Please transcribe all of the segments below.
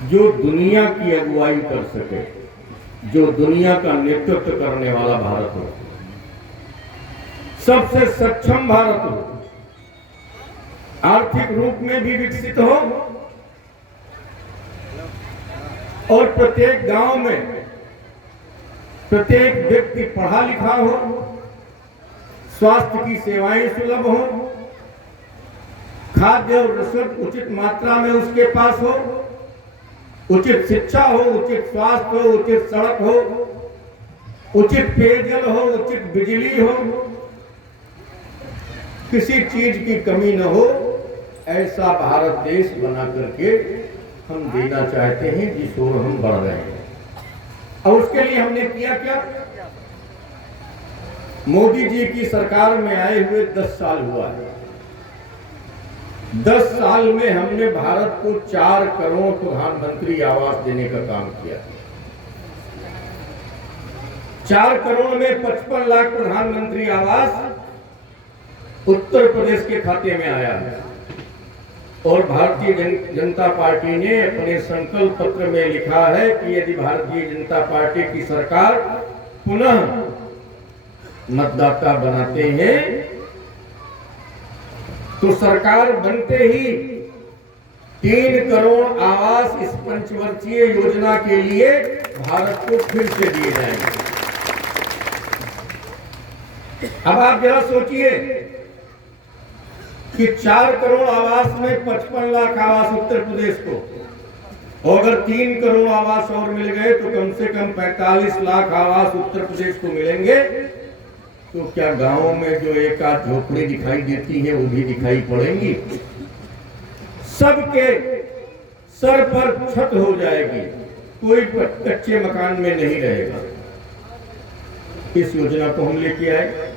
जो दुनिया की अगुवाई कर सके, जो दुनिया का नेतृत्व करने वाला भारत हो, सबसे सक्षम भारत हो, आर्थिक रूप में भी विकसित हो और प्रत्येक गांव में प्रत्येक व्यक्ति पढ़ा लिखा हो, स्वास्थ्य की सेवाएं सुलभ हो, खाद्य और रसद उचित मात्रा में उसके पास हो, उचित शिक्षा हो, उचित स्वास्थ्य हो, उचित सड़क हो, उचित पेयजल हो, उचित बिजली हो, किसी चीज की कमी न हो, ऐसा भारत देश बना करके हम देना चाहते हैं जिस ओर हम बढ़ रहे हैं। और उसके लिए हमने किया क्या? मोदी जी की सरकार में आए हुए 10 साल हुआ है। 10 साल में हमने भारत को 4 करोड़ प्रधानमंत्री आवास देने का काम किया। 4 करोड़ में 55 लाख प्रधानमंत्री आवास उत्तर प्रदेश के खाते में आया है। और भारतीय जनता पार्टी ने अपने संकल्प पत्र में लिखा है कि यदि भारतीय जनता पार्टी की सरकार पुनः मतदाता बनाते हैं तो सरकार बनते ही 3 करोड़ आवास इस पंचवर्षीय योजना के लिए भारत को फिर से दिए जाएंगे। अब आप जरा सोचिए कि 4 करोड़ आवास में 55 लाख आवास उत्तर प्रदेश को, और अगर 3 करोड़ आवास और मिल गए तो कम से कम 45 लाख आवास उत्तर प्रदेश को मिलेंगे। तो क्या गांवों में जो एक आध झोपड़ी दिखाई देती है वो भी दिखाई पड़ेंगी? सबके सर पर छत हो जाएगी, कोई कच्चे मकान में नहीं रहेगा। इस योजना को हम लेके आए।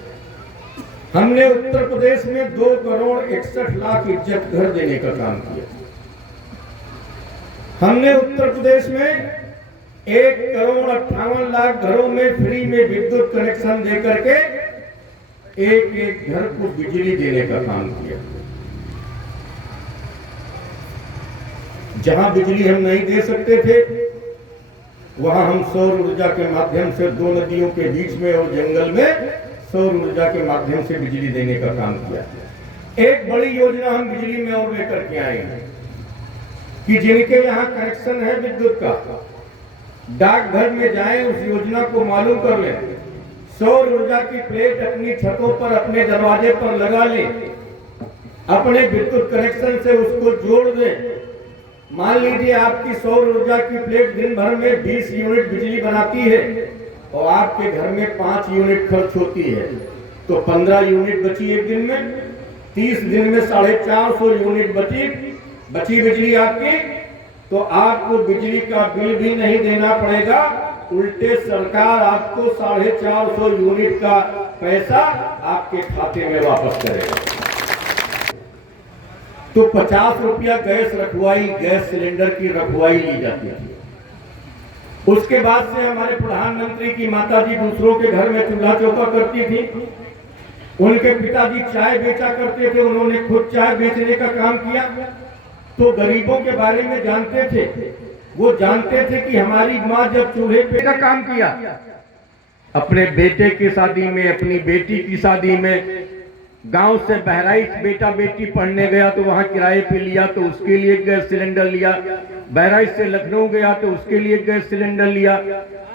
हमने उत्तर प्रदेश में 2 करोड़ 61 लाख इज्जत घर देने का काम किया। हमने उत्तर प्रदेश में 1 करोड़ 58 लाख घरों में फ्री में विद्युत कनेक्शन देकर के एक घर को बिजली देने का काम किया। जहां बिजली हम नहीं दे सकते थे वहां हम सौर ऊर्जा के माध्यम से 2 नदियों के बीच में और जंगल में सौर ऊर्जा के माध्यम से बिजली देने का काम किया। एक बड़ी योजना हम बिजली में और लेकर के आए हैं कि जिनके यहाँ कनेक्शन है विद्युत का, डाकघर में जाएं, उस योजना को मालूम कर लें, सौर ऊर्जा की प्लेट अपनी छतों पर, अपने दरवाजे पर लगा लें, अपने विद्युत कनेक्शन से उसको जोड़ दें। मान लीजिए आपकी सौर ऊर्जा की प्लेट दिन भर में 20 यूनिट बिजली बनाती है और आपके घर में 5 यूनिट खर्च होती है, तो 15 यूनिट बची एक दिन में, 30 दिन में 450 यूनिट बची बिजली आपकी। तो आपको बिजली का बिल भी नहीं देना पड़ेगा, उल्टे सरकार आपको 450 यूनिट का पैसा आपके खाते में वापस करेगा। तो 50 रुपया गैस सिलेंडर की रखवाई ली जाती है। उसके बाद से हमारे प्रधानमंत्री की माताजी दूसरों के घर में चूल्हा चौका करती थी। उनके पिताजी चाय बेचा करते थे, उन्होंने खुद चाय बेचने का काम किया। तो गरीबों के बारे में जानते थे, वो जानते थे कि हमारी माँ जब चूल्हे पे का काम किया, अपने बेटे की शादी में, अपनी बेटी की शादी में, गांव से बहराइच बेटा बेटी पढ़ने गया तो वहां किराए पे लिया तो उसके लिए गैस सिलेंडर लिया, बहराइच से लखनऊ गया तो उसके लिए गैस सिलेंडर लिया।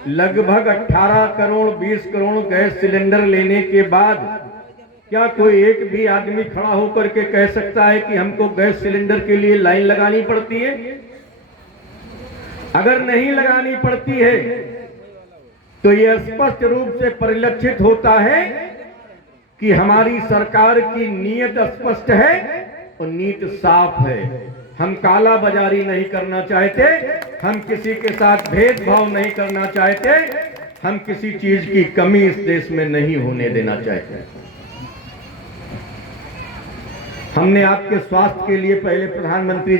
लगभग 18 करोड़ 20 करोड़ गैस सिलेंडर लेने के बाद क्या कोई एक भी आदमी खड़ा होकर के कह सकता है कि हमको गैस सिलेंडर के लिए लाइन लगानी पड़ती है? अगर नहीं लगानी पड़ती है तो यह स्पष्ट रूप से परिलक्षित होता है कि हमारी सरकार की नीयत स्पष्ट है और नीयत साफ है। हम काला बाजारी नहीं करना चाहते, हम किसी के साथ भेदभाव नहीं करना चाहते, हम किसी चीज की कमी इस देश में नहीं होने देना चाहते। हमने आपके स्वास्थ्य के लिए पहले प्रधानमंत्री